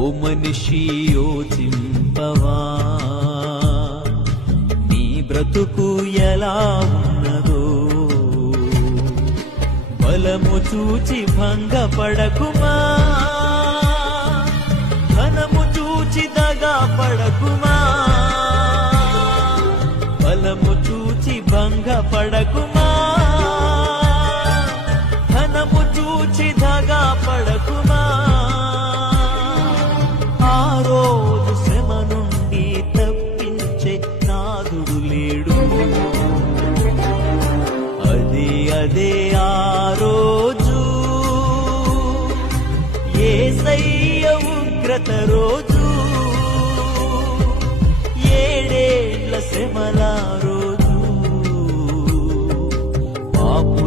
ఓ మనిషి యోచింపవా, నీ బ్రతుకు ఎలా ఉన్నదో. బలము చూచి భంగపడకుమా, ధనము చూచి దగా పడకుమా. బలము చూచి భంగపడకుమా, ధనము చూచి దగా పడకుమా. ఆ రోజు శ్రమ నుండి తప్పించే నాదుడు లేడు. అదే ఆ రోజు యేసయ్య ఉగ్రత రోజు, 7 ఏళ్ల శ్రమల రోజు. పాపు